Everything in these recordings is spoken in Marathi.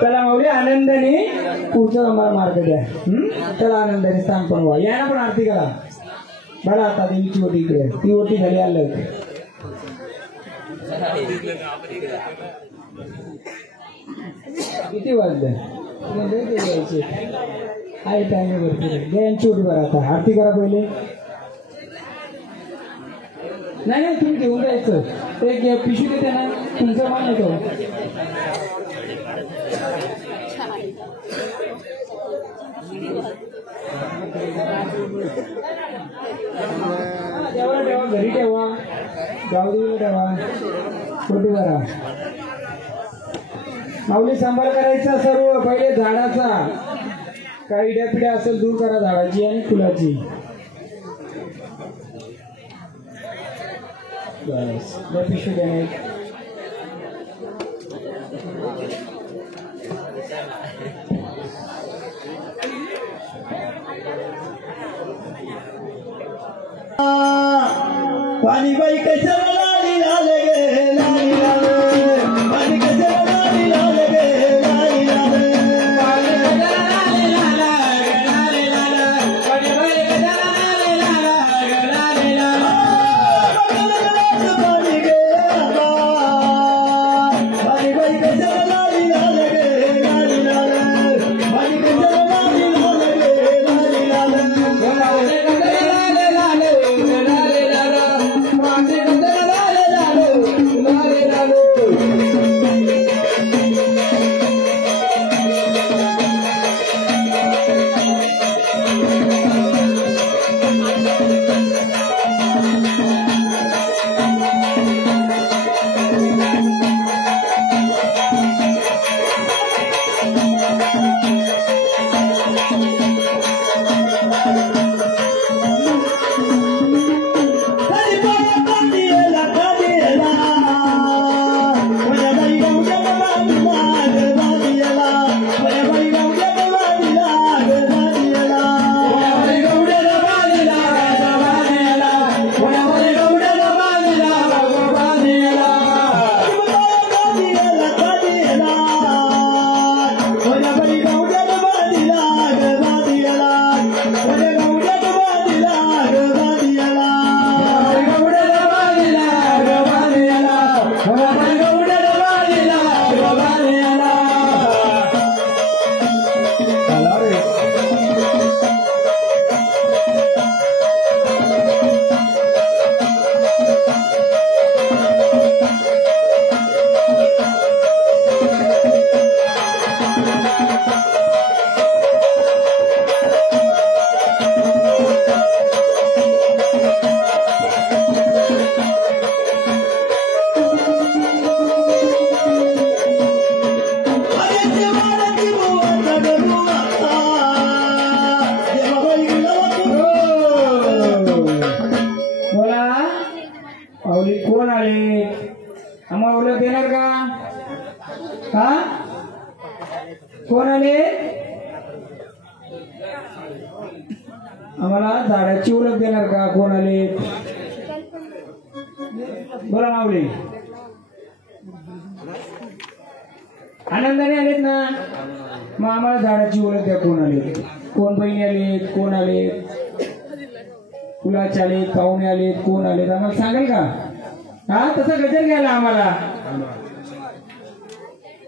चला माऊली आनंदाने पुढचं मला मार्ग द्या. चला आनंदाने स्थान पण व्हा. यायला पण आरती करा. बघा आता देवीची ओटी इकडे ती ओटी झाली आलं किती वाजले आहे टाइम भरपूर यांची ओटी बघा. आता आरती करा पहिले. नाही नाही तुम्ही घेऊन जायचं ते पिशवी देते ना तुमचा मान येतो. ठेवा ठेवा घरी ठेवा गावडीला ठेवा छोटी भरा. माऊली सांभाळ करायचा सर्व. पहिले झाडाचा काही इड्यापिड्या असेल दूर करा झाडाची आणि फुलाची. बस पिशवी द्या. पाणी बाई कशाला लाली लाले गे लाली लाले पाणी कशाला लाली लाले गे लाली लाले पाणी कशाला लाली लाले लाली लाले पाणी बाई कशाला लाली लाले लाली लाले पाणी गे पाणी बाई कशाला लाली लाले गे लाली लाले पाणी कशाला लाली लाले गे लाली लाले कोण आले आम्हाला ओळख देणार का? हा कोण आले? आम्हाला झाडाची ओळख देणार का? कोण आले बोला माऊली. आनंदाने आलेत ना? मग आम्हाला झाडाची ओळख द्या. कोण आले? कोण बहिणी आलेत? कोण आले? फुलाचे आलेत? पाहुणे आलेत? कोण आलेत? आम्हाला सांगाल का? हा तसं गजर घ्यायला आम्हाला.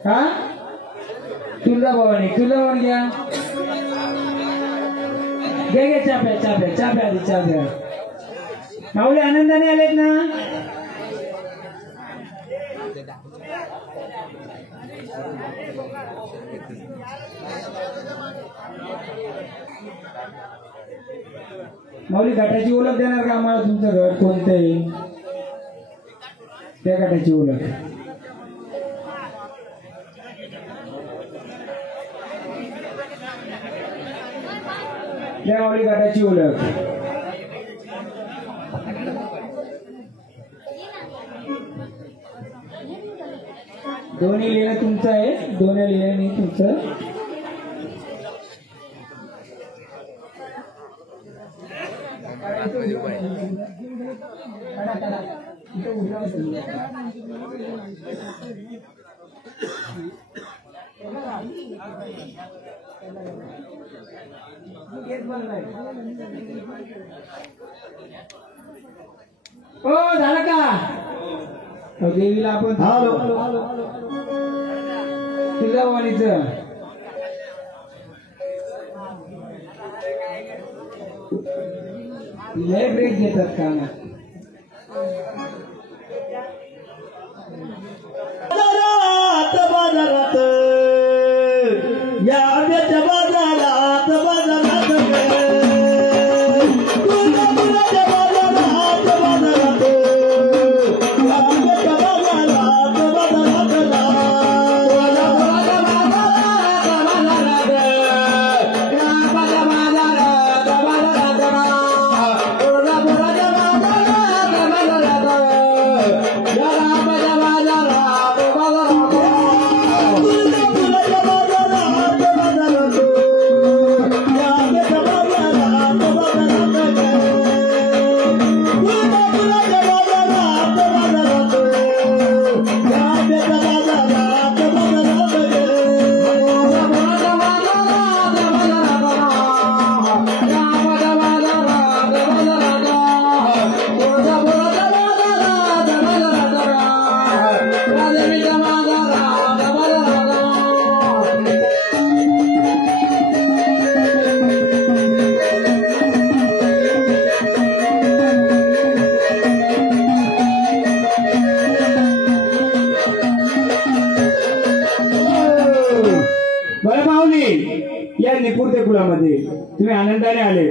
हा तुळजाभवानी तुळजाभवानी घ्या. घ्या घ्या चहा प्या चहा प्या चहा प्या आधी चहा प्या. माऊली आनंदाने आलेत ना? माऊली घाटाची ओळख देणार का आम्हाला? तुमचं घर कोणतं आहे त्या घाटाची ओळख. त्या माऊली घाटाची ओळख. दोन्ही लिहिणं तुमचं आहे. दोन्ही लिहिणं मी तुमचं. ओ झालं का देवीला आपण तुळजाभवानीचं लय ब्रेक घेतात का बाजारात या आंब्याच्या बाजारात तुळजापुराच्या बाजारात या आंब्याच्या निपुरते कुळामध्ये तुम्ही आनंदाने आले,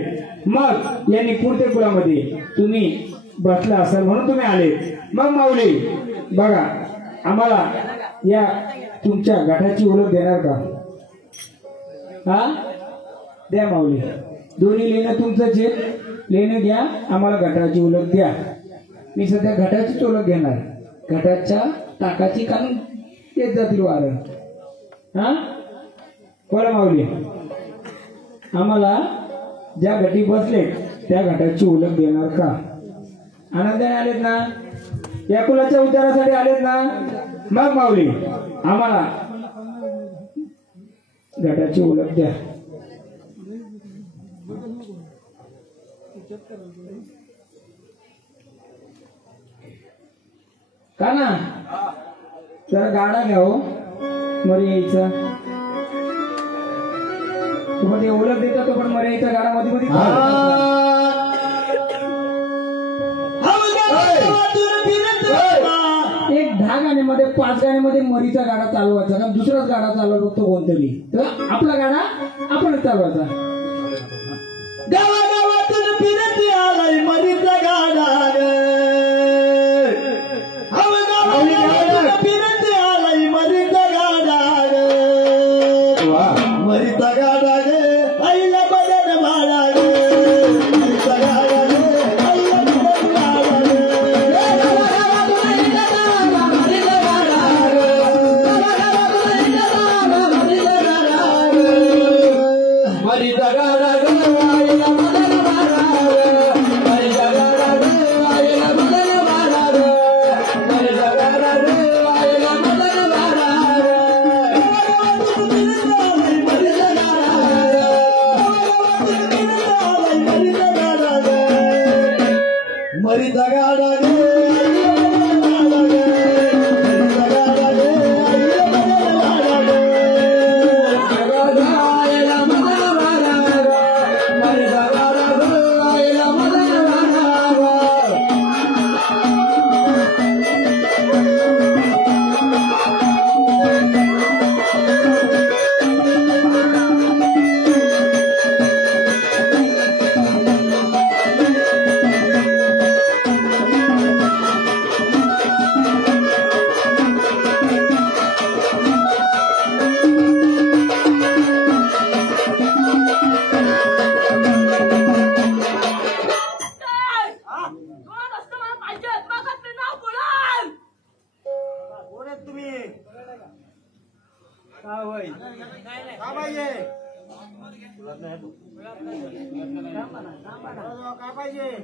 मग या निपुरते कुळामध्ये तुम्ही बसला असाल म्हणून तुम्ही आले. मग माऊली बघा, आम्हाला या तुमच्या घाटाची ओळख देणार का? हा द्या माऊली, दोन्ही लेणं तुमचंच आहे, लेणं घ्या, आम्हाला घाटाची ओळख द्या. मी सध्या घाटाचीच ओळख घेणार, घाटाच्या टाकाची काढून येत जातील वारं. हा बोला माऊली, आम्हाला ज्या घाटी बसले त्या घाटाची ओळख देणार का? आनंदाने आलेत ना, या कुलाच्या उद्धारासाठी आलेत ना? मग माऊली आम्हाला घाटाची ओळख द्या. का ना जरा गाडा घ्या हो, मरी यायचा तुम्हाला ओळख देतो तो, पण मरी यायचा गाडा मध्ये मध्ये एक 10 गाण्यामध्ये 5 गाण्यामध्ये मरीचा गाडा चालवायचा का दुसराच गाडा चालवत बघतो कोणतरी, तर आपला गाडा आपणच चालवायचा. गावागावातून फिरत आलाय मरीचा गाडा, फिरत आलाय मरीचा गाडा, मरीचा गाडा गे आईला बदल भाडा गे, मरीचा गाडा गे आईला बदल भाडा गे, मरीचा गाडा गे आईला बदल भाडा गे, मरीचा गाडा गे आईला बदल भाडा गे, मरीचा गाडा गे आईला बदल भाडा गे, मरीचा गाडा गे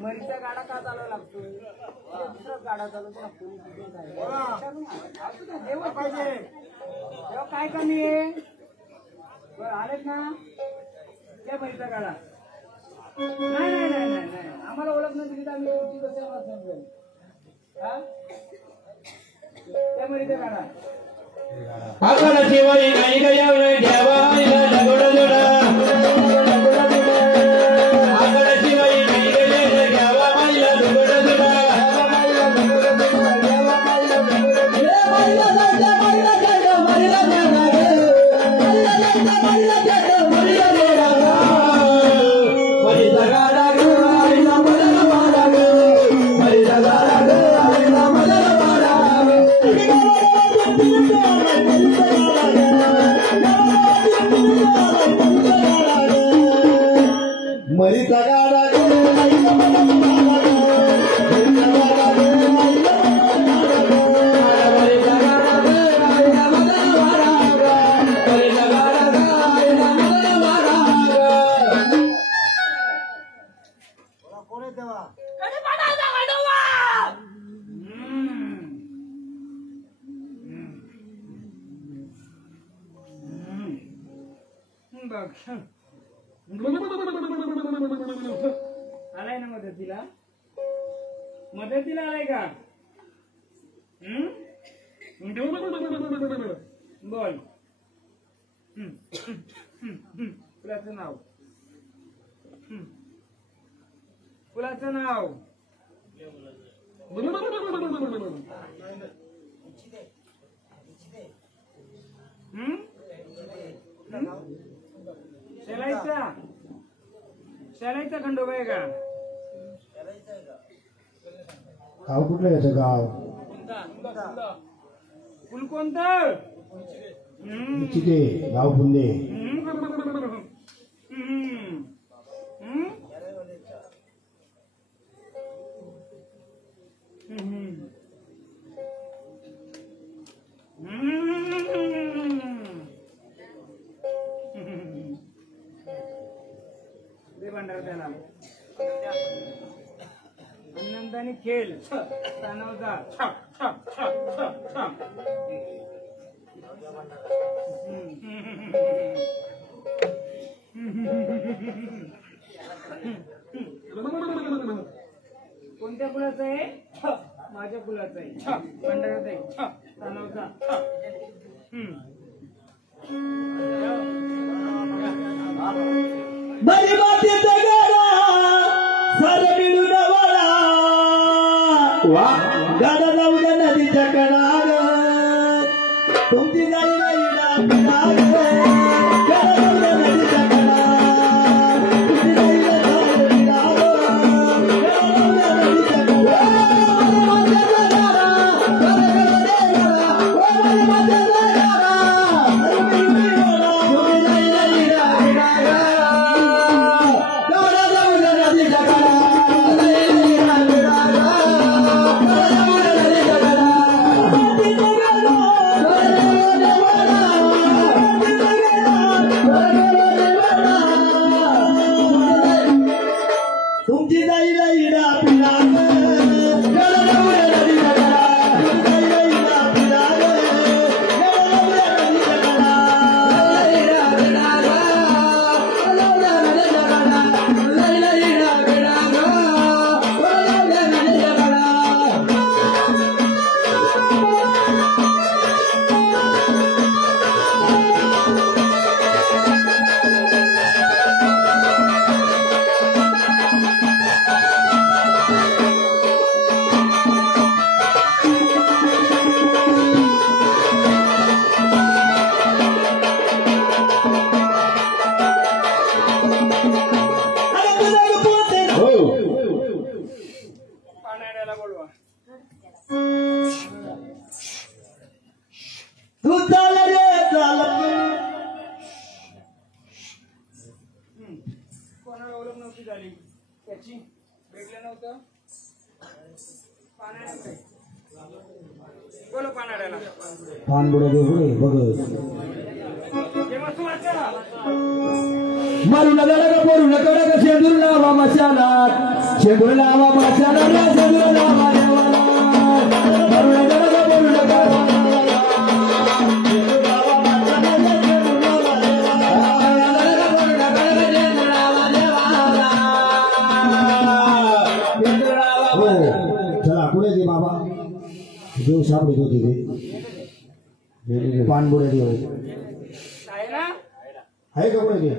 मरीचा गाडा का चालवा लागतो, दुसराच गाडा चालवतो पाहिजे. काय कमी आहे आलेत ना, त्या पैसा काढा. नाही नाही नाही नाही नाही आम्हाला ओळख नाही दिली तर आम्ही तुमची कसं आम्हाला समजेल. हा त्या पैसा काढा. आकाराची वळी नाही गयावळे घ्यावा आईला दगड जोडा. आकाराची वळी नाही गयावळे घ्यावा आईला दगड जोडा. आलाय ना मदतीला मदतीला आलाय का? बोल. फुलाचं नाव फुलाचं नाव शेलाईचा खंडोबा आहे का? गाव कुठलं याचं गाव? फुल कोणतं? चिते गाव पुंदे. आनंदाने खेळ तानवजा. कोणत्या फुलाचं आहे? माझ्या फुलाचं आहे. पंढरात आहे. तानवजा. बरी मातीचा गाडा सार मिळून वाडा गाडा जाऊन नदीच्या कडार तुमची गाडी नाही गाडा जाऊन नदीच्या कडार तुमची गाडी तुमची जाई राईडा पिलान पाण्याला बोलवा. तू चाल रे चाल कोणाला ओळख नव्हती झाली त्याची भेटलं नव्हतं. पाण्याला बोलो पाण्याला. पान बुडे बुडे बघ जेव्हा तू वाचा मारू नका बोलू नका शेंदूर लावा मशालात शेंदूर लावा मशालात शेंदूर लावा देवाला मारू नका बोलू नका शेंदूर लावा मशालात शेंदूर लावा देवाला देव सापडत होते ते पानबुड्या देव आहे ना आहे का कुठे ते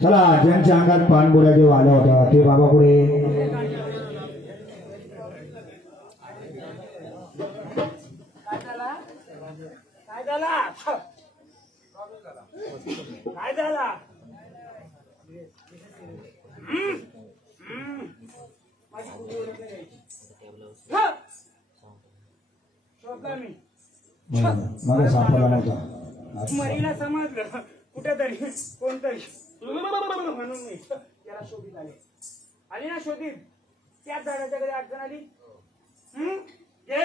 चला ज्यांच्या अंगात पानबुड्या देव आला होता ते बाबा पुढे काय झाला काय झाला शोधला मी मला सापडला नव्हता मरीला समजलं कुठेतरी कोणतरी म्हणून मी याला शोधित आली ना शोधित त्याच झाडाच्या कडे अडचण आली घे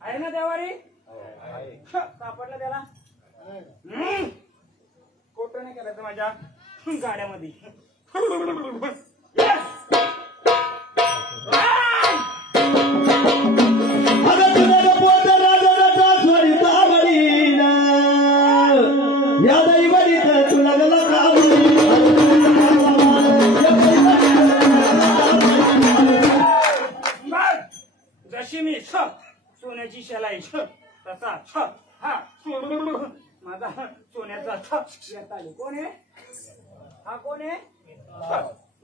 आहे ना देवारी सापडला त्याला कोट नाही करायचं माझ्या गाड्यामध्ये जशी मी सोन्याची शेलाई तसा हा माझा सोन्याचा येत आले कोण आहे हा कोण आहे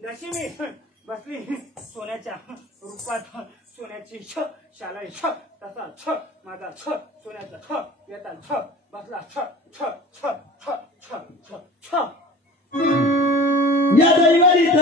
जशी मी बसली सोन्याच्या रूपात सोन्याची शालाई तसा माझा सोन्याचा येतात बसला या दैवारीत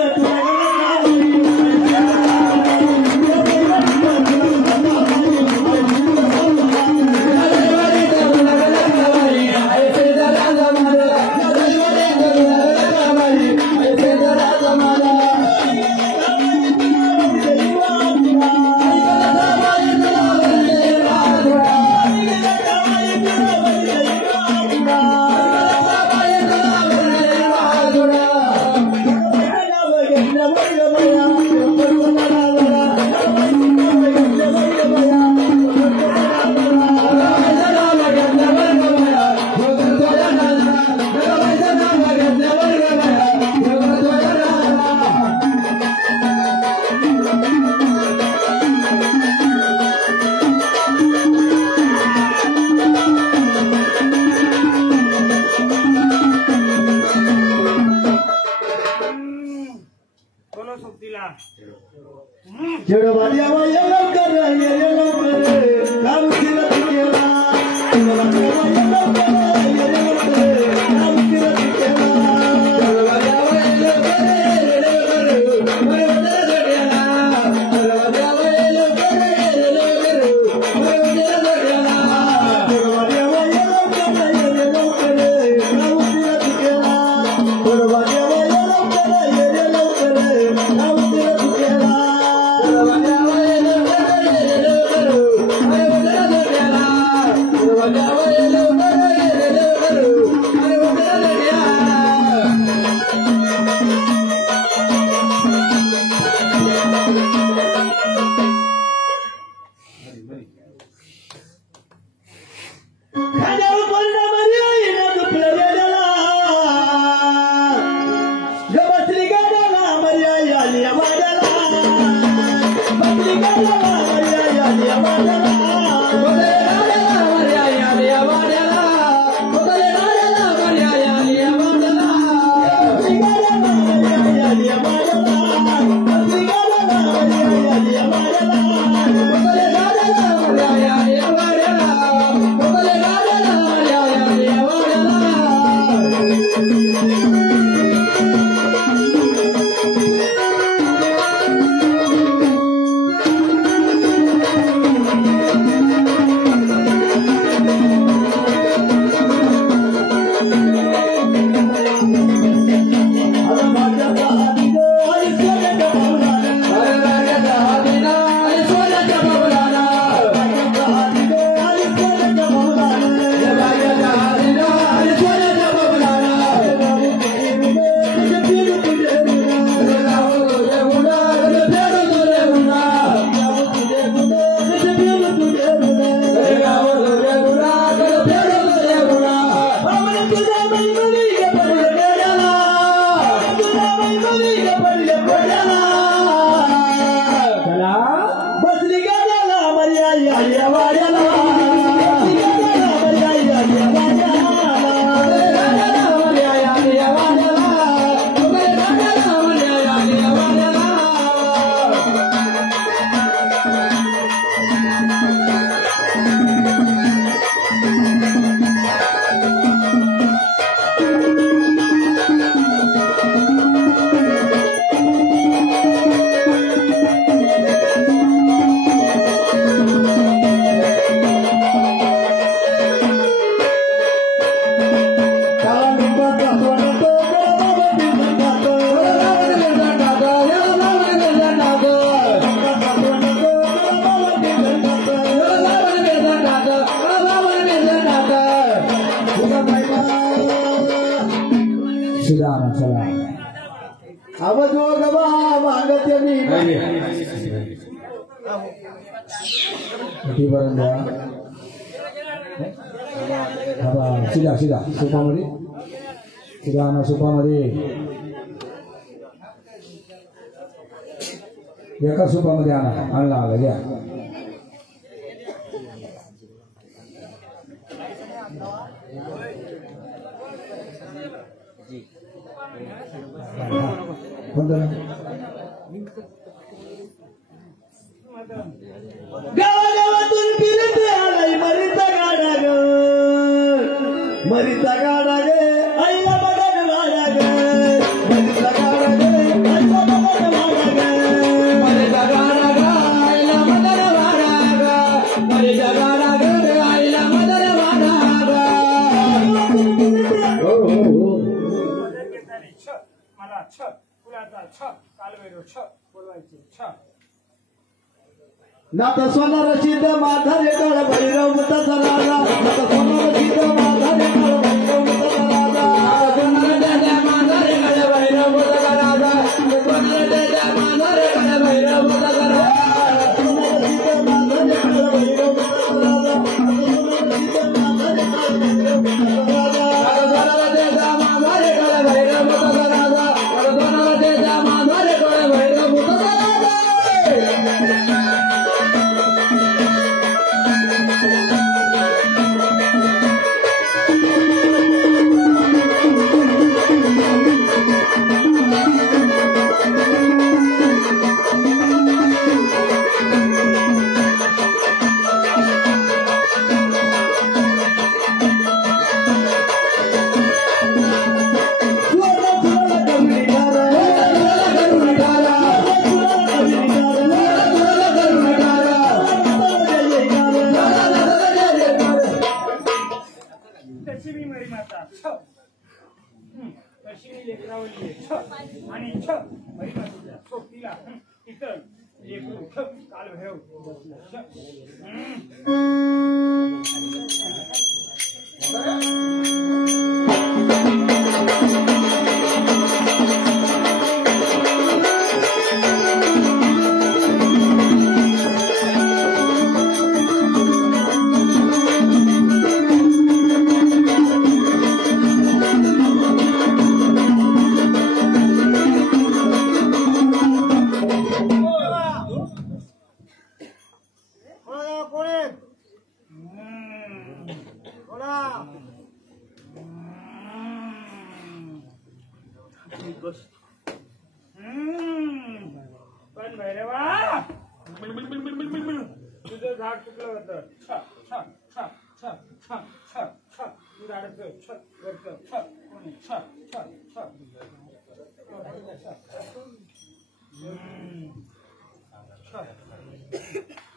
सीधा सीधा सोफामध्ये सीधा आणा सोफामध्ये एका सोफामध्ये आणला आला द्या गावागावातून फिरत आलाय मरीचा गाडा ग मरीचा गाडा ग आईला बघायला वाडा ग मरीचा गाडा ग आईला बघायला वाडा ग मरीचा गाडा ग आईला बघायला वाडा ग मरीचा गाडा ग आईला बघायला वाडा ग हो हो हो मला छ फुलाचा छ कालवेरो छ बोलवायचे छ नाता सोनार सिद्ध माधारे काळ भैरव मुताचा राजा नाता सोनार सिद्ध माधारे काळ भैरव मुताचा राजा सोनार दादा माधारे काळ भैरव मुताचा राजा सोनार दादा माधारे काळ भैरव मुताचा राजा सोनार सिद्ध माधारे काळ भैरव मुताचा राजा सोनार सिद्ध माधारे काळ भैरव मुताचा राजा सोनार दादा माधारे काळ भैरव मुताचा राजा सोनार दादा माधारे काळ भैरव मुताचा राजा आणि छ महिला सोबतीला इतर लेकरू काल भैरव पण भैरवा तुझं झाड चुकलं होतं छ छ छ छ छ छ छ तू झाडाचं छ वरचं छ कोणी छ छ छ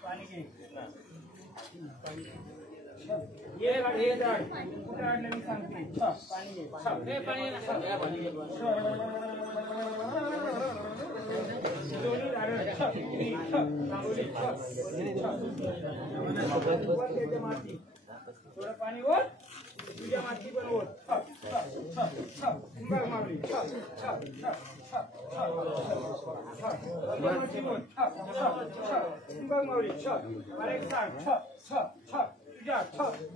पाणी घे ये झाड कुठं आणलं मी सांगते छ पाणी घे दोन्ही झाडं माती थोडं पाणी ओत तुझ्या माती पण ओत मावली मावली मला एक सांग तुझ्या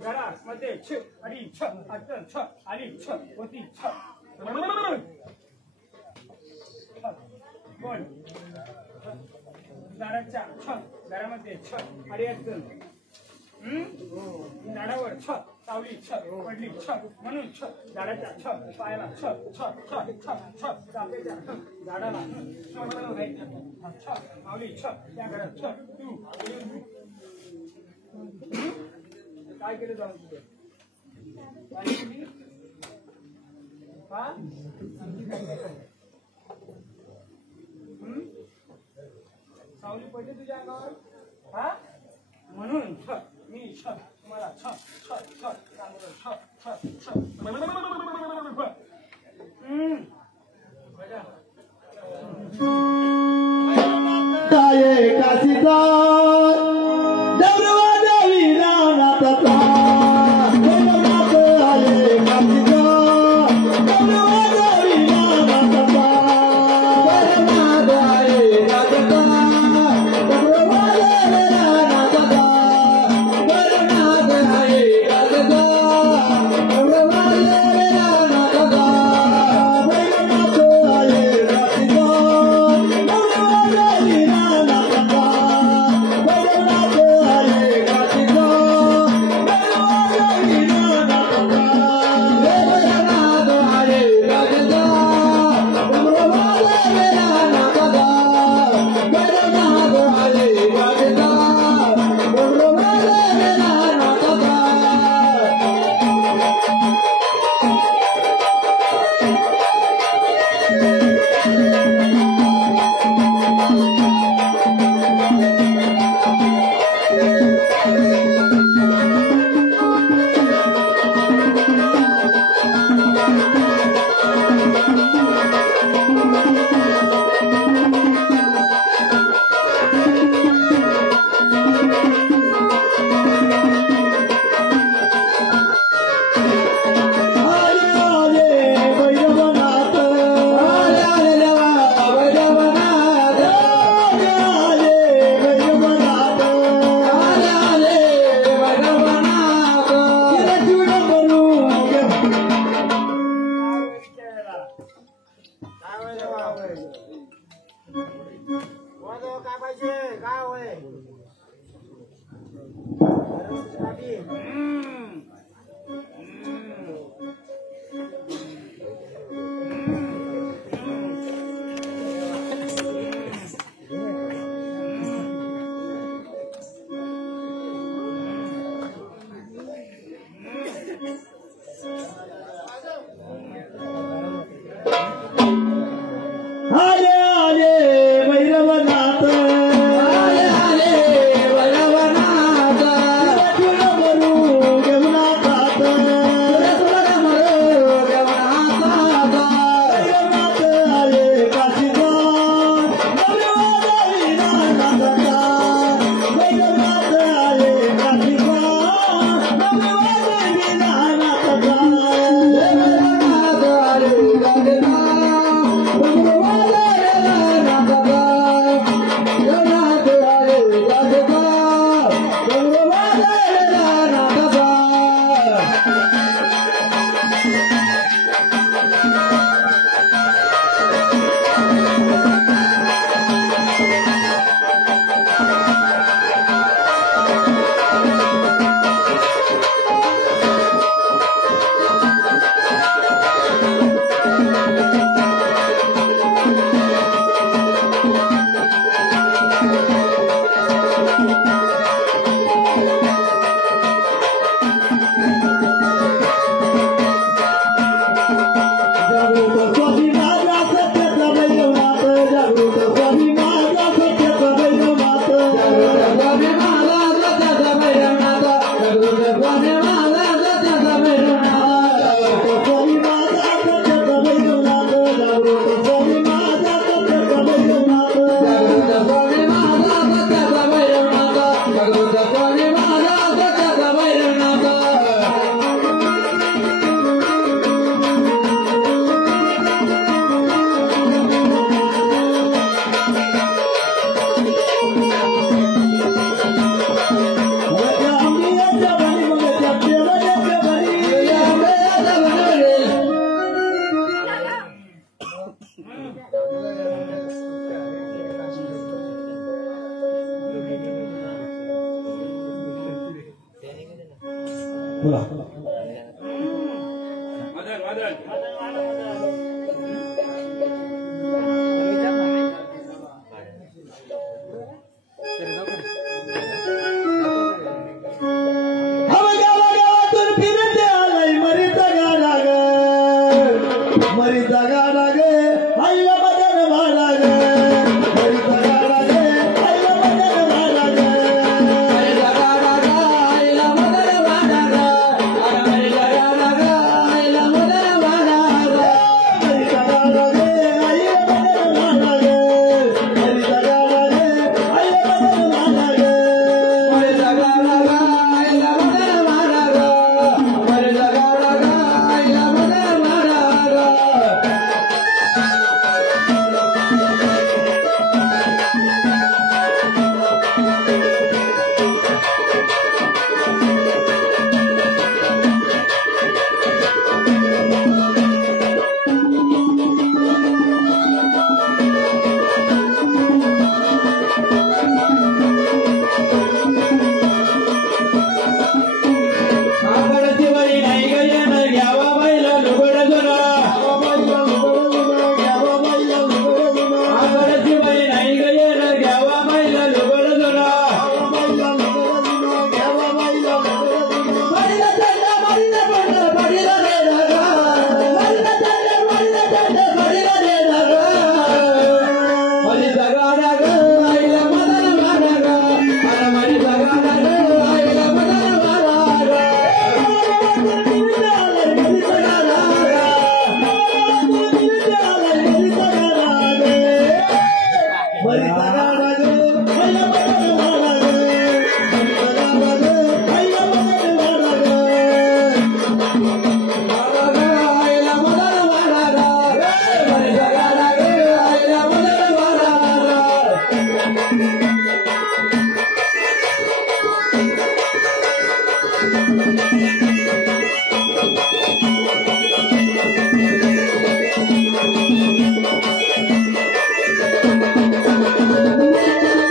घरामध्ये छ आणि छ अडचण छ आली छ होती छ बोल झाडाच्या छ घरामध्ये छ आणि अडचण झाडावर छ सावली छ पडली छ म्हणून छ झाडाच्या छ पायाला छ छ छ छ छ चाफ्याच्या झाडाला छ मावली छ त्या घरात छ तू काय केलं जाऊन तुझे हा सावली पडली तुझ्या अंगावर हा म्हणून छ मी छ तुम्हाला छ छ छ चांगलं छ छ छ ताये काशीचा दौरवा देवी रानाचा भैरवनाथ आये काशीचा दौरवा देवी रानाचा भैरवनाथ आये काशीचा काय पाहिजे काय होय आले आले भैरवनाथ आले आले भैरवनाथ तुला मरू देवनाथ तुला मरू देवनाथ भैरवनाथ आले काशीनाथ भैरवनाथ भैरवनाथ आले काशीनाथ भैरवनाथ बोला Thank you.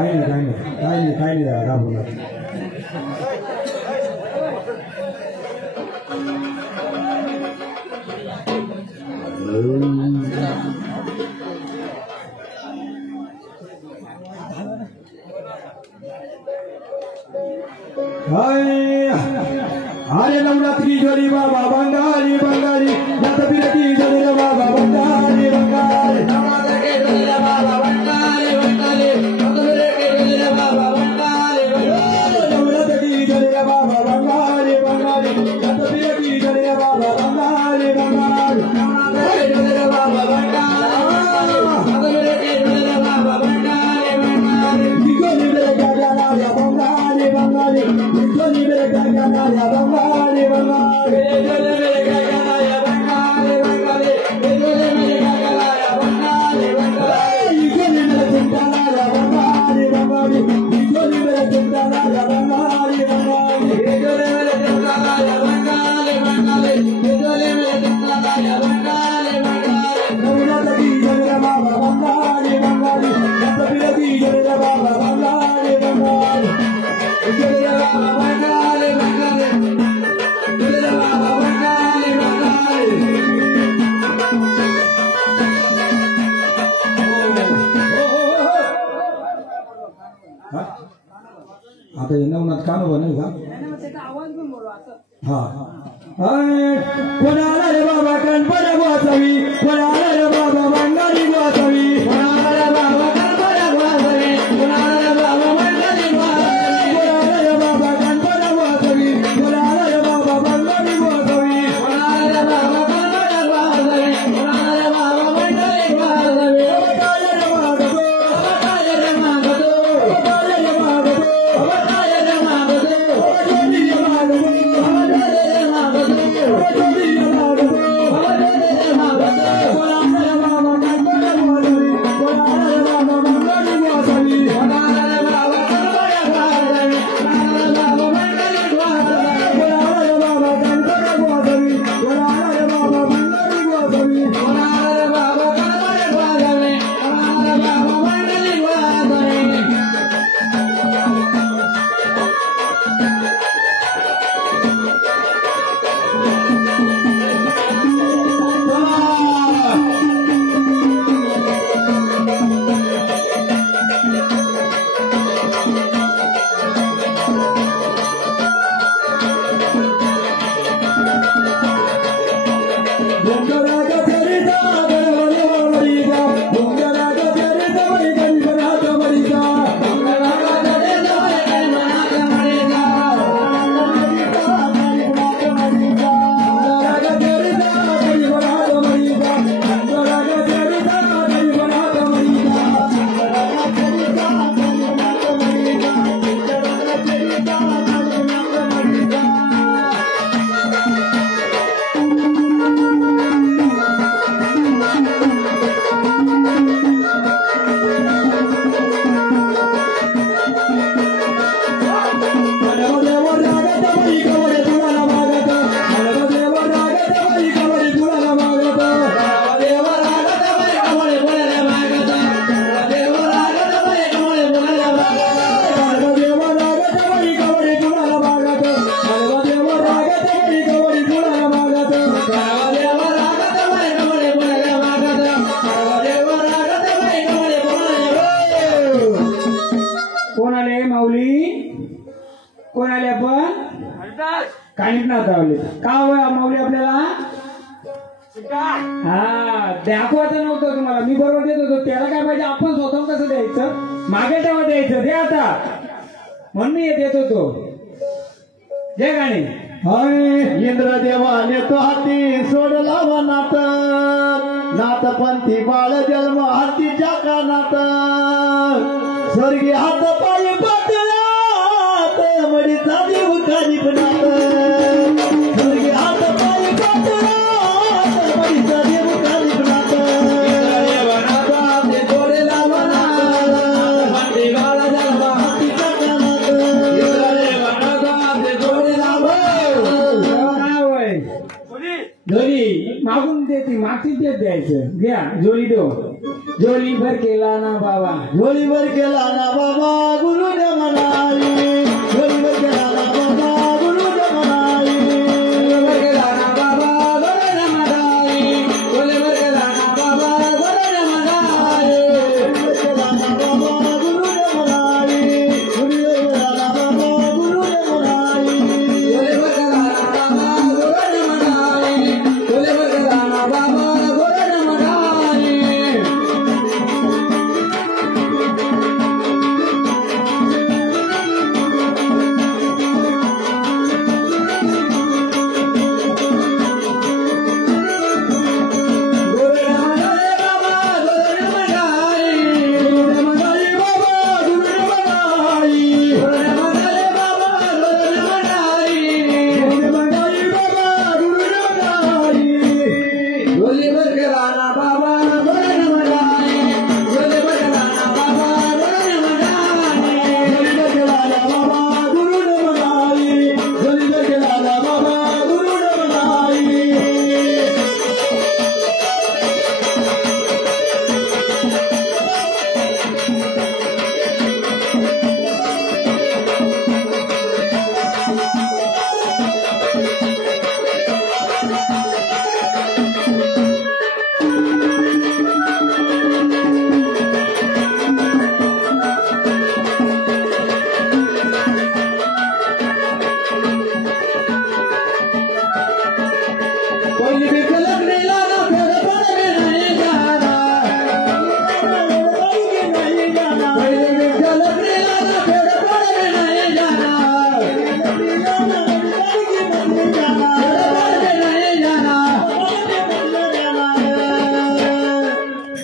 काय नाही राबवणार अरे नवरात्री जोडी बाबा बंगाली बंगाली नवरात्री जोडी बाबा बंगाली बंगाली नवरात्री जोडी बाबा बंगाली बंगाली नवरात्री जोडी बाबा बंगाली बंगाली नवरात्री जोडी बाबा बंगाली बंगाली नवरात्री जोडी बाबा बंगाली बंगाली नवरात्री जोडी बाबा बंगाली नवरात्री जोडी बाबा बंगाली बंगाली निकोली मेरे गाना या बंगाली बंगाली निकोली मेरे गाना या बंगाली बंगाली निकोली मेरे गाना या बंगाली बंगाली निकोली मेरे गाना या बंगाली बंगाली निकोली मेरे चिंताना या बंगाली बंगाली निकोली मेरे चिंताना या बंगाली बंगाली निकोली मेरे चिंताना या बंगाली बंगाली निकोली मेरे चिंताना या बंगाली बंगाली नवरात्री जोड़ी बाबा बंगाली बंगाली नवरात्री जोड़ी बाबा बंगाली बंगाली जोड़ी बाबा बंगाली बंगाली जोड़ी बाबा बंगाली बंगाली आता येणं उन्हात का नाही का आवाज पण बोलू असं हा कोणाला रे बाबा कणपऱ्या गोसावी कोणाला रे बाबा बंगाली गोसावी कोणाला रे बाबा कणपऱ्या गोसावी कोणाला रे बाबा बंगाली गोसावी कोणाला रे बाबा कणपऱ्या गोसावी कोणाला रे बाबा बंगाली गोसावी कोणाला रे बाबा कणपऱ्या गोसावी कोणाला रे बाबा बंगाली गोसावी काय रे मागतो काय रे मागतो काय रे मागतो काय रे मागतो जोडी रे मागतो जोडी रे मागतो जोडी रे मागतो कोण आले आपण हरिदास कानिक नातावले का माऊली आपल्याला हा दाखवायचं नव्हतं तुम्हाला मी बरोबर देत होतो त्याला काय पाहिजे आपण स्वतः कसं द्यायचं मागे तेव्हा द्यायचं दे आता म्हणून मी देत होतो जे गाणे इंद्रदेवाने तो हाती सोडला वनात नाथपंथी बाळ जन्म हातीच्या कानात स्वर्गी हात पाय पातळात मडीचा देव कानिपणात स्वर्गी हात पाय पातळात मडीचा देव कानिपणात इंद्रदेवाने सोडला वनात नाथपंथी बाळ जन्म हातीच्या कानात इंद्रदेवाने सोडला जोली मागून देते मागची देत द्यायचं घ्या जोली दो जोली भर केला ना बाबा झोळीवर केला ना बाबा गुरुने म्हणाली झोळीवर केला ना बाबा गुरुने म्हणाली भर केला ना बाबा गोरे म्हणाली जोली भर केला ना बाबा गोरे म्हणाली केला ना बाबा गुरुने म्हणाली झोळीवर केला ना बाबा गुरुने म्हणाली जोली भर केला ना बाबा गोरे म्हणाली जोली भर केला ना बाबा गोरे म्हणाली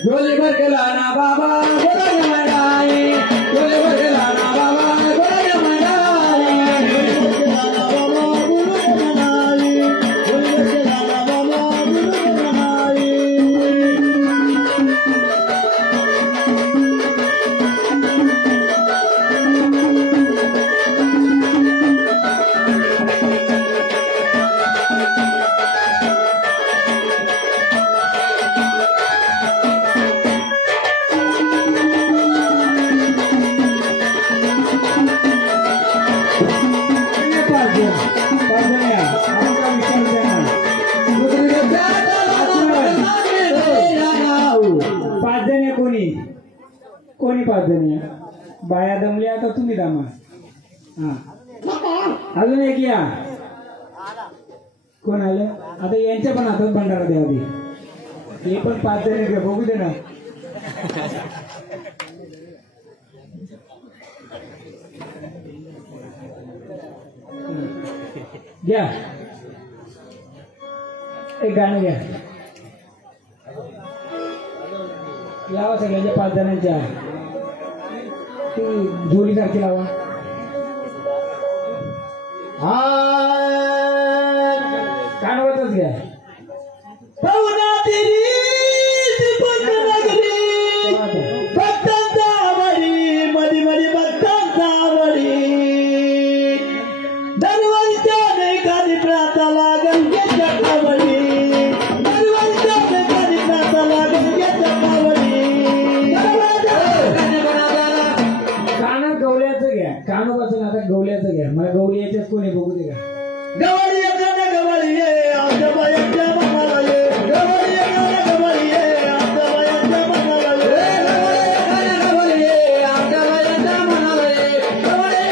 झोली भर के लाना बाबा गोरे मंडाई झोली भर के लाना बाबा गोरे मंडाई पाच जण कोणी कोणी पाच जण बाया दमल्या तर तुम्ही दमा हा अजून एक या कोण आलं आता यांच्या पण हातात भंडारा द्यावी हे पण पाच जण घ्या बघू दे ना घ्या एक गाणं घ्या लावा सगळ्यांच्या पाच जणांच्या ती जोडीसारखी लावा कानवतच घ्या भक्तांचा आवडी मधी मधी भक्तांचा आवडी धनवंताने कधी प्राताला गंगेच्या कावडी धनवंताने कधी प्राताला गंगेच्या कावडी कानात गवल्याचं घ्या कानोपासून आता गवल्याचं घ्या मला गवली याच्यात कोणी बघू दे का गवळी एखाद्या गवळी ये आमच्या बायांच्या मनाला ये गवळी एखाद्या गवळी ये आमच्या बायांच्या मनाला ये गवळी एखाद्या गवळी ये आमच्या बायांच्या मनाला ये गवळी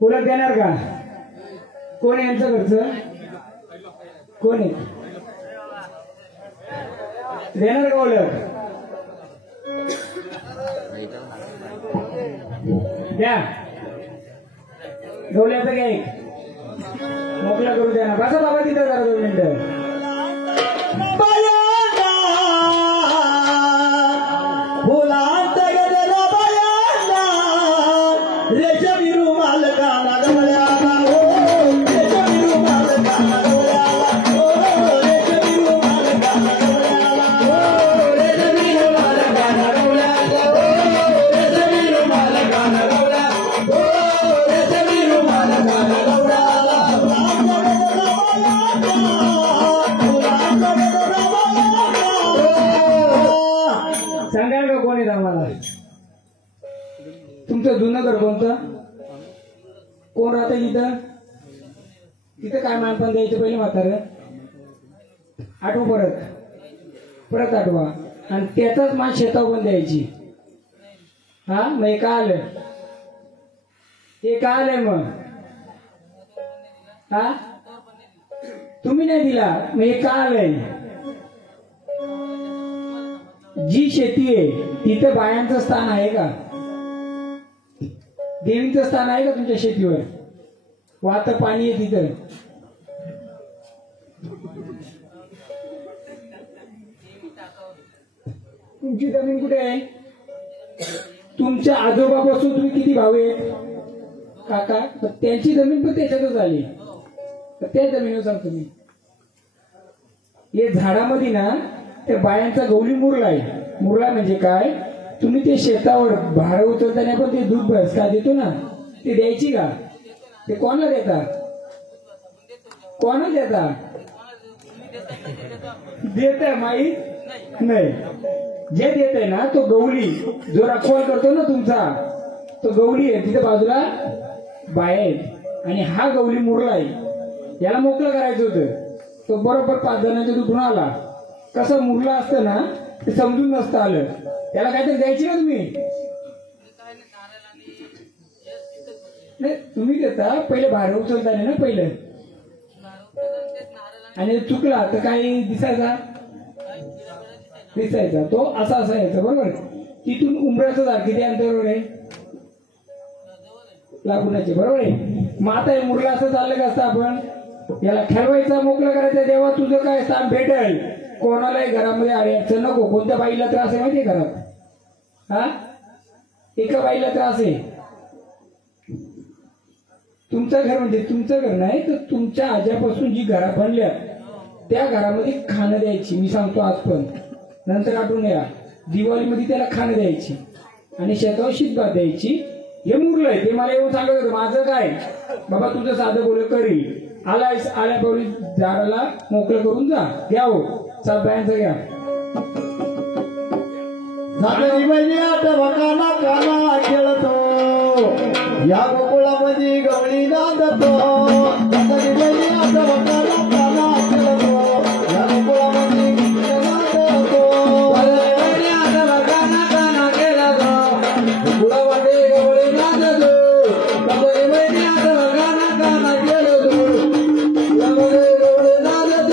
ओळख देणार का? कोण आहे यांचं घरचं? कोण आहे? देणार का ओळख? द्या. गवल्याचं घ्या एक मोकळा करू द्या ना. बसा बाबा तिथं जरा 2 मिनिटं. फुलांचा गजरा बायांना रेशमी रुमाल काना गळ्याला हो रेशमी रुमाल काना गळ्याला हो रेशमी रुमाल काना गळ्याला हो रेशमी रुमाल काना गळ्याला हो रेशमी रुमाल काना गळ्याला हो रेशमी रुमाल काना गळ्याला फुलांचा गजरा बायांना सांगाल का कोण आहे आम्हाला? तुमचं जुनं घर कोणतं? कोण राहतं इथं? तिथं काय मानपान द्यायचं पहिले म्हातारं? आठवा परत आठवा. आणि त्याचाच मान शेतावर पण द्यायची. हा मग हे का आलं? हे का आलंय मग? हा तुम्ही नाही दिला मग हे का आलंय? जी शेती आहे तिथं बायांचं स्थान आहे का? देवीचं स्थान आहे का तुमच्या शेतीवर? वात पाणी आहे तिथं. तुमची जमीन कुठे आहे? तुमच्या आजोबापासून तुम्ही किती भाऊ आहेत काका? त्यांची जमीन पण त्याच्यातच आली. त्या जमिनीवर सांग तुम्ही. हे झाडामध्ये ना त्या बायांचा गवली मुरला आहे. मुरला म्हणजे काय? तुम्ही ते शेतावर भार उचलताना पण ते दूध भस का देतो ना ते द्यायची का? ते कोणाला देता? कोणाला देता? देत माहीत नाही. जे देत आहे ना तो गवली जो रखवाल करतो ना तुमचा तो गवली आहे. तिथे बाजूला बाय आहेत आणि हा गवली मुरला आहे. याला मोकळं करायचं होतं. तो बरोबर 5 जणांच्या दुधून आला. कसं मुरला असतं ना ते समजून नसतं आलं. त्याला काहीतरी द्यायची ना तुम्ही? नाही तुम्ही देता पहिले भाडं उचलताना ना पहिलं. आणि चुकला तर काही दिसायचा तो असा यायचा बरोबर. तिथून उंबऱ्याचं झाड किती अंतरावर आहे? लागूनाचे बरोबर आहे. मग आता हे मुरला असं चाललं का असतं? आपण याला खेळवायचा मोकळं करायचं. तेव्हा तुझं काय स्थान भेटेल. कोणालाही घरामध्ये अडचण नको. कोणत्या बाईला त्रास आहे माहितीये घरात? हा एका बाईला त्रास आहे. तुमचं घर म्हणजे तुमचं घर नाही तर तुमच्या आज्यापासून जी घरा बनल्या त्या घरामध्ये खाणं द्यायची. मी सांगतो आज पण नंतर आठवून या. दिवाळीमध्ये त्याला खाणं द्यायची आणि शेतावर शीतभात द्यायची. हे मुरलंय ते मला येऊन सांगत होतं. माझं काय बाबा तुझं साधं बोल करील. आल्यापावली झाडाला मोकळं करून जा. घ्या हो 7 बायांचं घ्या. सागरी महिन्यात वकाना काना खेळतो या गोकुळामध्ये गवळी नांदतो. सागरी महिन्यात वकाना काना खेळतो या गोकुळामध्ये गवळी नांदतो. महिन्यात वकाना काना खेळतो गोकुळामध्ये गवळी नांदतो. सागरी महिन्यात वकाना काना खेळतो यामध्ये गवळी नांदतो.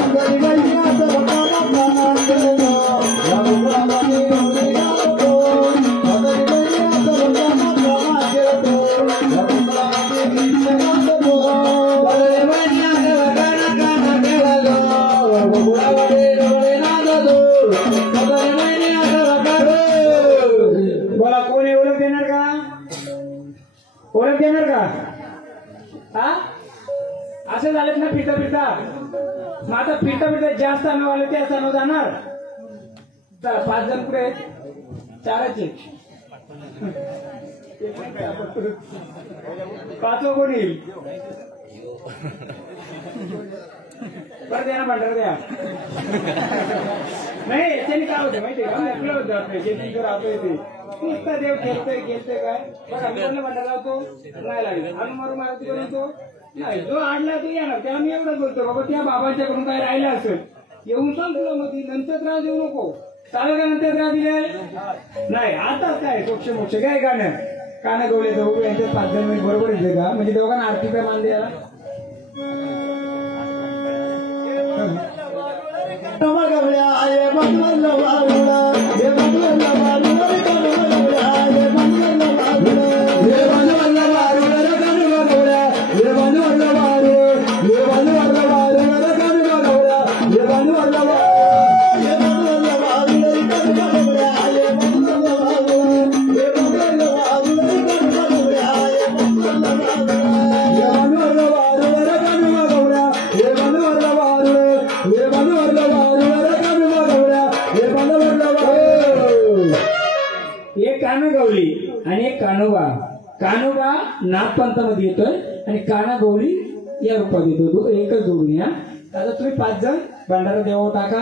सागरी महिन्यात वकाना काना खेळतो या गोकुळामध्ये गवळी नांदतो. सागरी महिन्यात वकाना काना खेळतो या गोकुळामध्ये गवळी नांदतो. सागरी महिन्यात वकाना काना खेळतो गोकुळामध्ये गवळी नांदतो. सागरी महिन्यात वकाना. बोला कोण आहे? ओळख देणार का? ओळख देणार का? हा असं झालं ना फिरता फिरता. मग आता फिरता जास्त स्थानावर आले त्या स्थानावर जाणार. 5 जण कुठे आहेत? 4च आहेत. 5वं कोण येईल? परत द्या ना भांडार द्या. नाही त्यांनी काय होतं माहितीये का? ऐकलं होतं आपल्या शेती राहतोय ते नुसतं देव खेळतोय काय बघा. मी कोणला भांडार लावतो नाही लागेल. हनुमारू मारुती बनवतो नाही. जो आणला तो येणार. त्याला मी एवढंच बोलतो बाबा त्या बाबांच्याकडून काय राहिलं असेल येऊन सांग तुला. मग नंतर त्रास देऊ नको. चालेल का? नंतर त्रास दिले नाही. आता काय सोक्ष मोक्ष काय गाणं काना गवळ्याचं बघू यांच्यात 5 जण म्हणजे बरोबर येते का म्हणजे दोघांना आरती काय मान द्यायला गवळ्या आये बंगला वाळूला हे बंगला वाळूला रे गवळ्या आये बंगला वाळूला हे बंगला वाळूला रे कानुगा गवळ्या हे बंगला वाळूला हे बंगला वाळूला रे कानुगा गवळ्या हे बंगला हे बंगला वाळूला रे गवळ्या आये बंगला वाळूला हे बंगला वाळूला रे गवळ्या आये बंगला वाळूला हे बंगला वाळूला रे कानुगा गवळ्या हे बंगला वाळूला हे बंगला वाळूला रे कानुगा गवळ्या हे बंगला वाळूला एक कानगवली आणि एक कानोबा कानोबा नागपंथामध्ये येतोय आणि कानागौरी या रूपात येतो एकच जोडणी हा आता तुम्ही 5 जण भंडारा देवावर टाका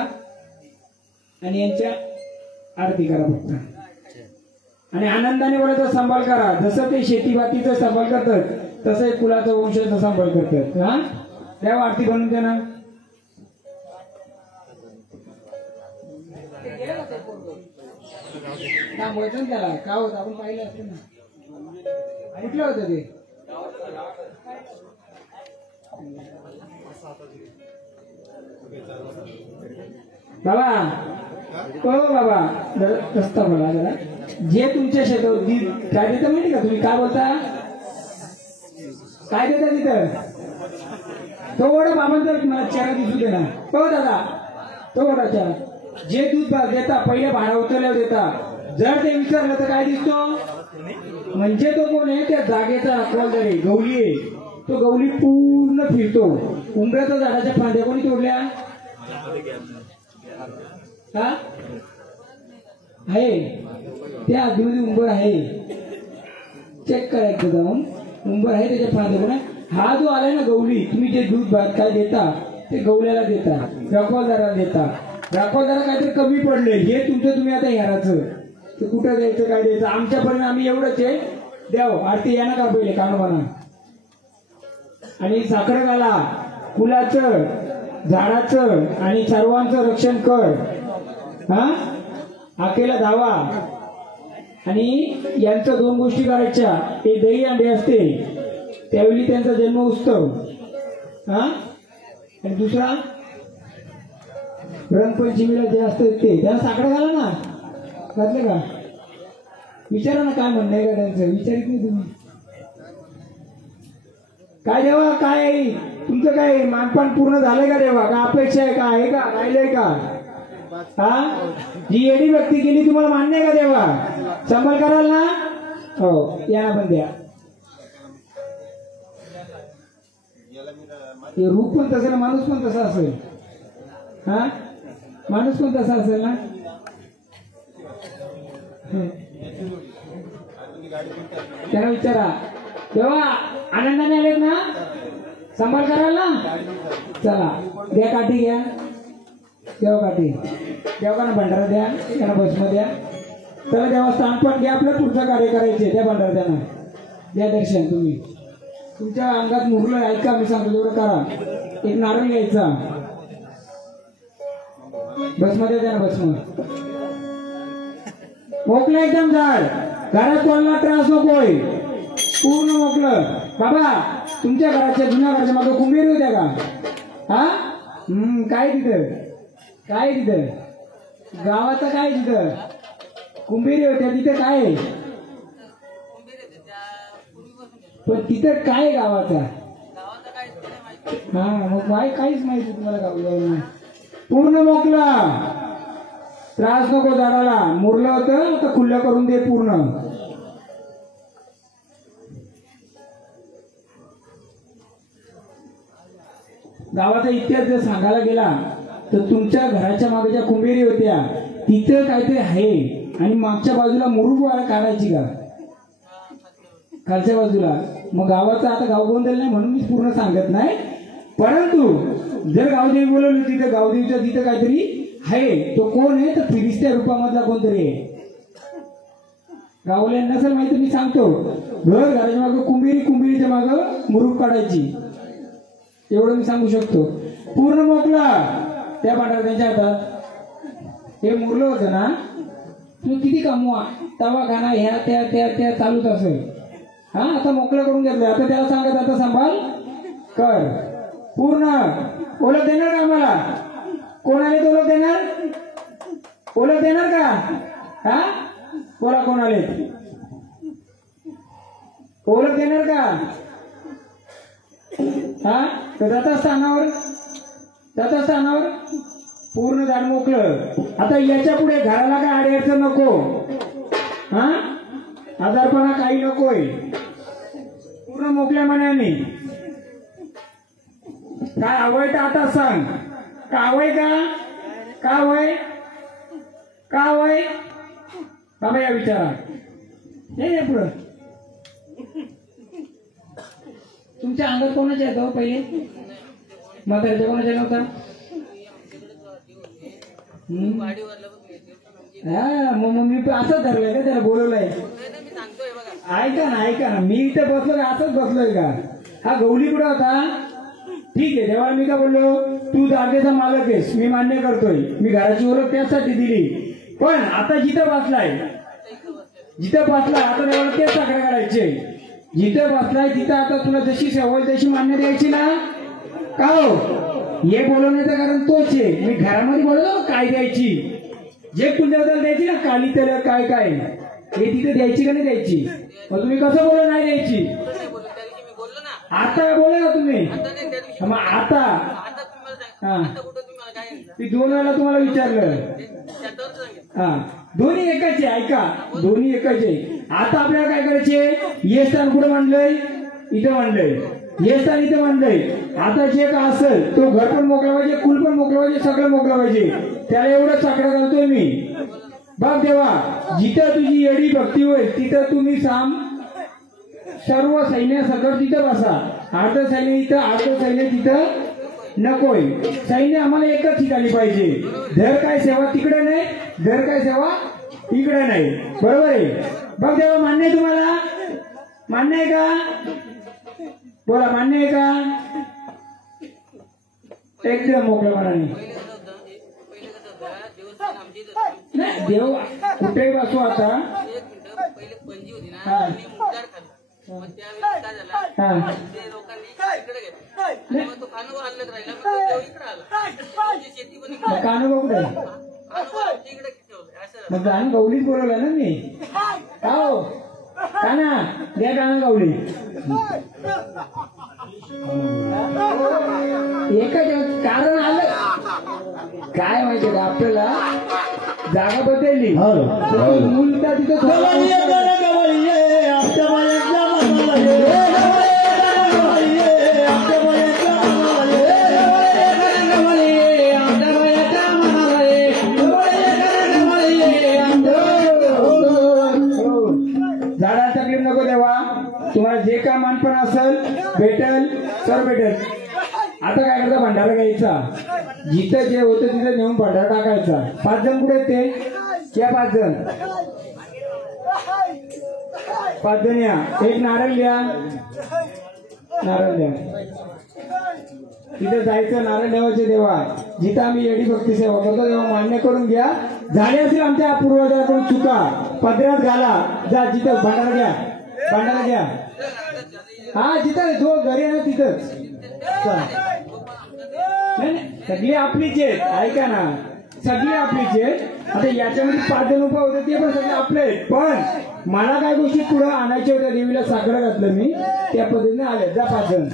आणि यांच्या आरती करा फक्त आणि आनंदाने वडाचा सांभाळ करा जसं ते शेतीबातीचा सांभाळ करतात तसं एक कुलाचा वंशाचा सांभाळ करतात हा देवा आरती बनवून द्या ना थांबवायचं ना त्याला काय होतं आपण पाहिलं असतं ना ऐकलं होतं ते बाबा हो बाबा रस्ता बोला जरा जे तुमच्या शेतात काय देतं माहिती का तुम्ही काय बोलता काय देता तिथं तो वडा बाबांचा मला चेहरा दिसू दे ना हो दादा तो वडा चेहरा जे दूध देता पहिले भाडा उचलल्यावर देता जर ते विचारलं तर काय दिसतो म्हणजे तो कोण आहे त्या जागेचा अकवालदार आहे गवली आहे तो गवली पूर्ण फिरतो उंबऱ्याच्या झाडाच्या फांद्या कोणी तोडल्या हा आहे त्या आधीमध्ये उंबर आहे चेक करायचं जाऊन उंबर आहे त्याच्या फांद्या कोण हा जो आलाय ना गवली तुम्ही जे दूध भात काय देता ते गवल्याला देता रखवालदाराला देता रखवालदारा काहीतरी कमी पडले हे तुमचं तुम्ही आता हेराचं ते कुठं द्यायचं काय द्यायचं आमच्यापर्यंत आम्ही एवढंच आहे द्याव आरती या ना का पहिले कानोबाना आणि साखर घाला फुलाचं झाडाचं आणि सर्वांचं रक्षण कर हा आकेला धावा आणि यांच्या 2 गोष्टी करायच्या एक दही अंडे असते त्यावेळी त्यांचा जन्म उत्सव हा आणि दुसरा रंगपंचमीला जे असतं ते त्याला साखर घाला ना घातले का विचारा ना काय म्हणणं आहे का त्यांचं विचारित नाही तुम्ही काय देवा काय तुमचं काय मानपान पूर्ण झालंय का देवा का अपेक्षा आहे का आहे का राहिलंय का हा जी एडी व्यक्ती केली तुम्हाला मान्य आहे का देवा संभाळ कराल ना हो यांना पण द्या हे रूप पण तसं ना माणूस पण तसा असेल हा माणूस पण तसा असेल ना त्यांना विचारा तेव्हा आनंदाने आलेत ना सांभाळ कराल ना चला द्या काठी घ्या देवा काठी देवाना भंडारा द्या त्यांना भस्म द्या चला देवस्थान पण घ्या आपलं पुढचं कार्य करायचे त्या भंडारा त्यांना द्या दर्शन तुम्ही तुमच्या अंगात मुरलं ऐका मी सांगतो तेवढं करा एक नारळ घ्यायचा भस्म द्या त्यांना भस्म मोकलं एकदम झाड घरात कोणाला त्रास नकोय पूर्ण मोकलं बाबा तुमच्या घराच्या जुन्या घराच्या मागे कुंभेरी होत्या का हा काय तिथं गावाचं काय तिथं कुंभेरी होत्या तिथं काय पण तिथं काय गावाचा हा मग काहीच माहिती तुम्हाला गाव पूर्ण मोकला त्रास नको झाडाला मुरलं होतं तर खुल्लं करून दे पूर्ण गावाचा इतिहास जर सांगायला गेला तर तुमच्या घराच्या मागे ज्या कुंभेरी होत्या तिथं काहीतरी आहे आणि मागच्या बाजूला मुरुड वाळा काढायची का खालच्या बाजूला मग गावाचा आता गाव गोंधळ नाही म्हणून मी पूर्ण सांगत नाही परंतु जर गावदेवी बोलवली तिथं गावदेवीच्या तिथं काहीतरी आहे तो कोण आहे तर फिरिस्त्या रूपामधला कोणतरी आहे गावल्या नसेल माहिती मी सांगतो घर घराच्या मागं कुंभेरीच्या मागं मुरुड काढायची एवढं मी सांगू शकतो पूर्ण मोकला त्या पांढरा त्यांच्या हातात हे मुरलं होतं ना तू किती कमवा दवाखाना ह्या त्या त्या त्या चालूच असेल. हा आता मोकळं करून घेतलं. आता त्याला सांगत आता सांभाळ कर. पूर्ण ओळख देणार का आम्हाला? कोणाला ओळख देणार? ओळख देणार का? हा बोला कोणाले ओळख देणार का? हा तर जाता स्थानावर पूर्ण झाड मोकळं. आता याच्या पुढे घराला काय अडचण नको. हा आजारपणा काही नकोय. पूर्ण मोकळ्या मनाने. काय हवंय तर आता सांग. का हवंय का? का हवंय? का हवंय बाबा या विचारा. नाही पुढं तुमच्या अंगात कोणाच्या येतो पहिले? म्हाताऱ्याच्या कोणाच्या नव्हता? हा मग मी असंच धरलंय का त्याला बोलवलंय? ऐका ना मी इथं बसलो का? असंच बसलोय का? हा गवली कुठं होता? ठीक आहे देवाला मी का बोललो तू जागेचा मालक आहेस मी मान्य करतोय. मी घराची ओळख त्यासाठी दिली. पण आता जिथं बसलाय आता देवाला तेच साखर करायचे. जिथं बसलाय तिथं आता तुला जशी सेवा तशी मान्य द्यायची ना. का हो हे बोलवण्याचं कारण तोच आहे. मी घरामध्ये बोललो काय द्यायची जे कुलदेवताला द्यायची ना काली तर काय काय हे तिथे द्यायची का नाही द्यायची? मग तुम्ही कसं बोला नाही द्यायची? आता बोला ना तुम्ही. मग आता हा मी 2 वेळा तुम्हाला विचारलं. हा दोन्ही एकाचे. ऐका दोन्ही एकाचे. आता आपल्याला काय करायचे? हे स्थान कुठं मांडलंय? इथं मांडलंय. हे स्थान इथं मांडलंय. आता जे का असेल तो घर पण मोकळा पाहिजे कुल पण मोकळा पाहिजे सगळं मोकळं पाहिजे. त्याला एवढं साकडं घालतोय मी. बघ देवा जिथं तुझी एवढी भक्ती होईल तिथं तुम्ही सर्व सैन्य सकट तिथं बसा. अर्ध सैन्य इथं अर्ध सैन्य तिथं नकोय. सैन्य आम्हाला एकच ठिकाणी पाहिजे. धर काय सेवा तिकडे नाही धर काय सेवा इकडे नाही. बरोबर आहे? बघ देवा मान्य आहे तुम्हाला? मान्य आहे का? बोला मान्य आहे का? एकदम मोकळ्या मनाने. नाही देव कुठेही बसू आता. हा कानोबा कुठे? मग गाणं गवलीच बोलवलं ना मी. का हो काना द्या गाणं गवली. एकच कारण आलं काय माहितीये का आपल्याला जागा बदलली. मुलता तिथं झाडा तकलीफ नको देवा. तुम्हाला जे काय मानपण असेल भेटेल सर भेटेल. आता काय करता भंडारा घ्यायचा. जिथं जे होतं तिथं नेऊन भंडारा टाकायचा. 5 जण कुठे ते या 5 जण 5 जण या. एक नारळ द्या. नारळ द्या. तिथे जायचं नारळ देवाचे. देवा जिथं आम्ही एडी भक्ती सेवा करतो तेव्हा मान्य करून घ्या. झाले असेल आमच्या पूर्वजांकडून चुका पदरात घाला. जा जिथं भंडारा घ्या. भंडारा घ्या. हा जिथं जो घरी आहे ना तिथंच. नाही सगळी आपलीच आहेत. ऐका ना सगळी आपलीच आहेत. आता याच्यामध्ये 5 जण उभा होते ते पण सगळे आपले आहेत. पण मला काय गोष्टी पुढे आणायच्या होत्या. देवीला साकडं घातलं मी त्या पद्धतीने आले. जा 5 जण.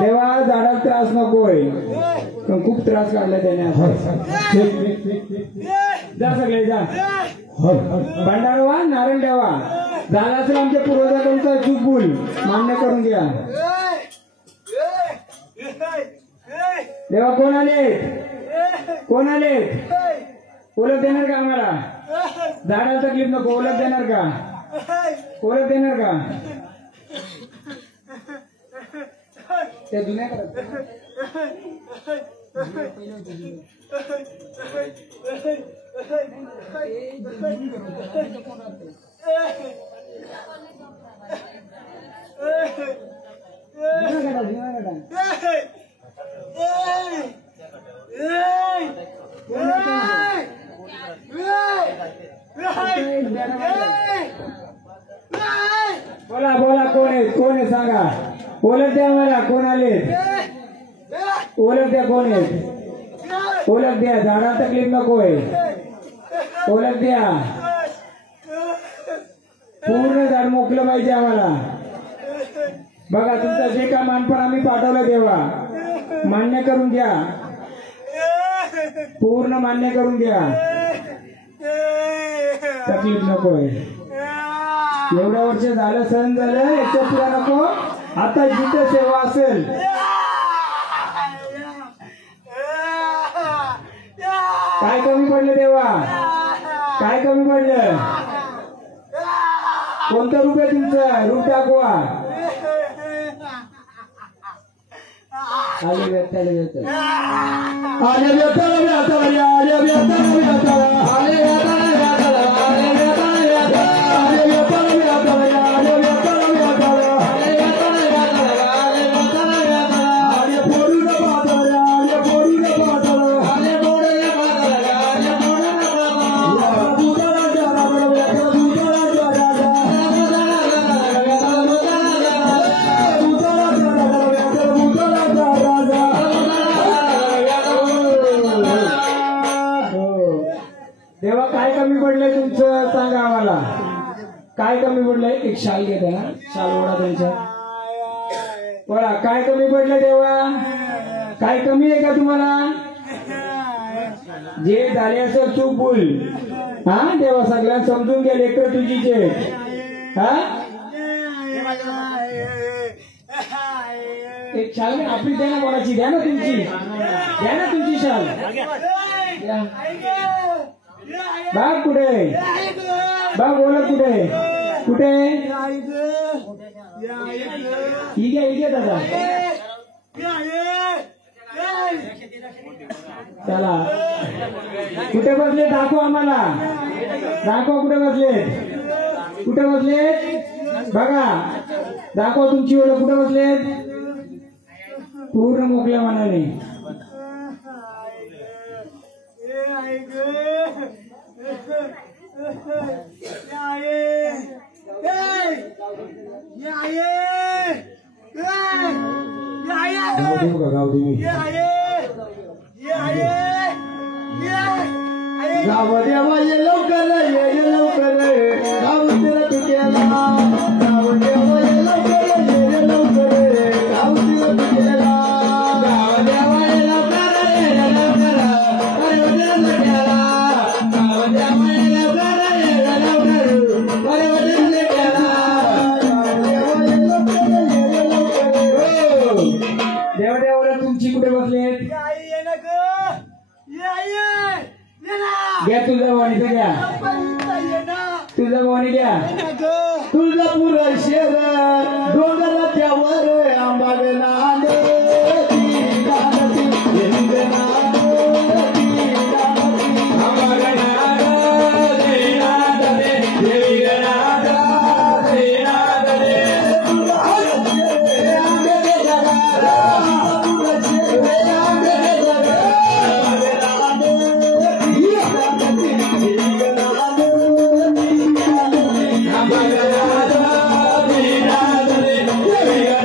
देवा झाडाला त्रास नकोय पण खूप त्रास काढला त्याने. जा सगळे जा. भंडारा वा नारळ द्यावा. झाला असेल आमच्या पूर्वजांचा चूक भूल मान्य करून घ्या. देवा कोण आले? कोण आले? ओळख देणार का आम्हाला? झाडाला तकलीफ नको. ओळख देणार का? ओळख देणार का? त्या जुन्या सांगा ओळख द्या मला कोण आले ओळख द्या कोण आहेत ओळख द्या झाडा तकलीफ नकोय ओळख द्या पूर्ण झाड मोकलं पाहिजे आम्हाला बघा तुमचं जे का मानपण आम्ही पाठवलं देवा मान्य करून घ्या पूर्ण मान्य करून घ्या तकलीफ नकोय एवढ्या वर्ष झालं सहन झालं याच्या पुढे नको आता जिथे सेवा असेल काय कमी पडलं देवा काय कमी पडलं कोणतं रूप आहे तुमचं रूप दाखवा देवा काय कमी पडलंय तुमचं सांगा आम्हाला काय कमी पडलंय एक शाल घेते ना शाल ओढा त्यांच्या ओढा काय कमी पडलं देवा काय कमी आहे का तुम्हाला जे झाले असेल चूक भूल हा देवा सगळ्यांना समजून घ्या लेकर तुझीचे हा एक शाल आपली द्या ना कोणाची द्या ना तुमची शाल द्या बाग कुठे बाग बोला कुठे कुठे ठीक आहे दादा चला कुठे बसले दाखव आम्हाला दाखव कुठे बसलेत बघा दाखव तुमची ओळख कुठे बसलेत पूर्ण मोकळ्या मनाने गाव देवा ये लवकर गाव तिला तुझ्याला गाव देवा ये लवकर गाव तिला तुझ्याला गाव देवा ये लवकर देवा तुमची कुठे बसलेत घ्या तुळजाभवानीचं घ्या तुळजाभवानी घ्या तुळजापूर शेर डोंगराच्यावर आंबागना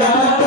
Hare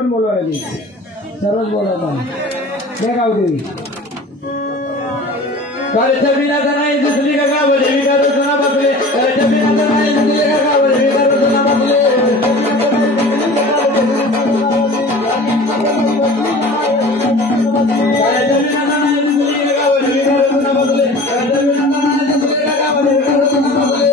पण बोलवा ती सर्वच बोलवता हे गावदेवी कालच्या बिनाचा नाही दुसरी का गावडे विकार रचना बसले कालच्या बिनाचा नाही दुसरी का गावडे विकार रचना बसले कालच्या बिनाचा नाही दुसरी का गावडे विकार रचना बसले कालच्या बिनाचा नाही दुसरी का गावडे विकार रचना बसले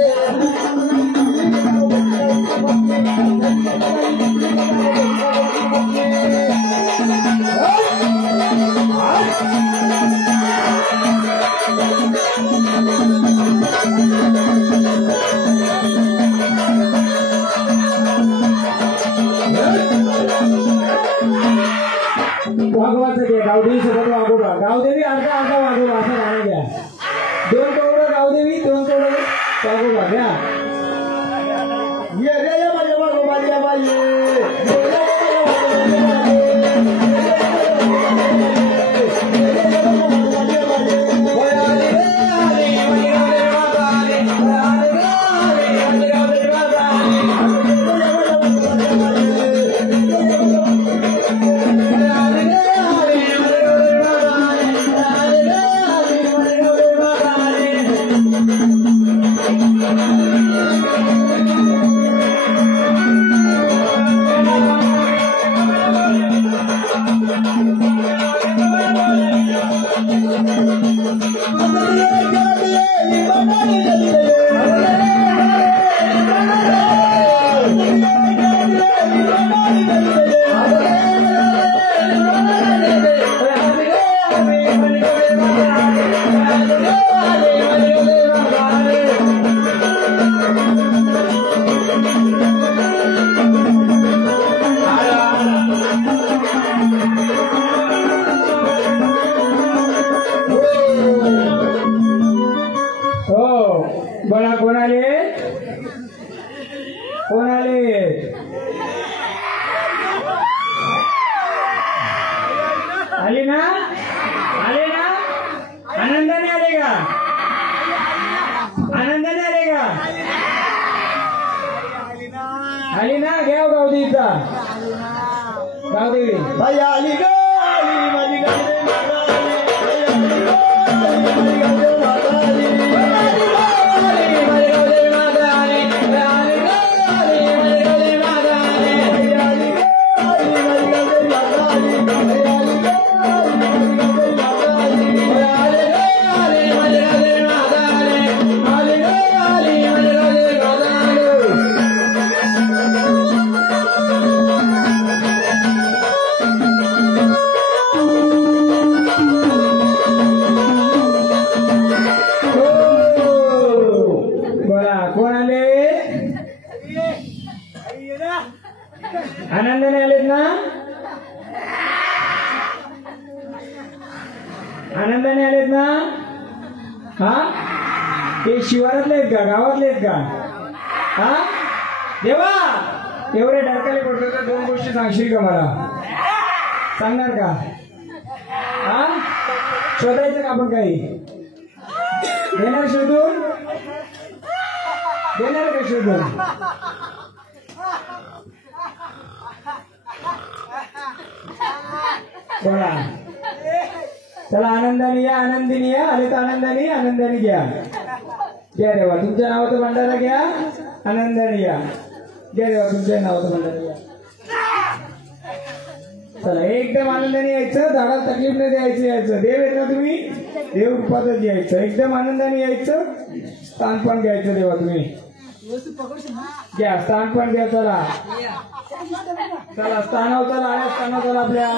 वागवाचं घ्या गावदेवी सोबत वागोबा गावदेवी अर्धा अर्धा वागोबा असं गाणं घ्या 2 कवडं गावदेवी 2 कवडं वागोबा घ्या ये रे ये माझ्या वागोबा ये बाई बळा कोण आले आले ना आनंदाने आले का आली ना घ्या गावदेवीचा गावदेवी बाई आली ग आली माझी गावदेवी माता आली आनंदाने आलेत ना हा ते शिवारातले आहेत का गावातले आहेत का हा देवा एवढे डरकाले पडतो तर 2 गोष्टी सांगशील का मला सांगणार का हा शोधायचं का आपण काही देणार का शोधून बोला चला आनंदाने या आनंदिनी या आले तर आनंदाने घ्या देवा तुमच्या नावाचं भंडारा घ्या आनंदाने या देवा तुमच्या नावाचं भंडारा घ्या चला एकदम आनंदाने यायचं झाडाला तकलीफ नाही यायचं देव येत ना तुम्ही देव रूपातच यायचं एकदम आनंदाने यायचं स्थान पण घ्यायचं देवा तुम्ही घ्या स्थान पण घ्या चला स्थानावर चला आपल्या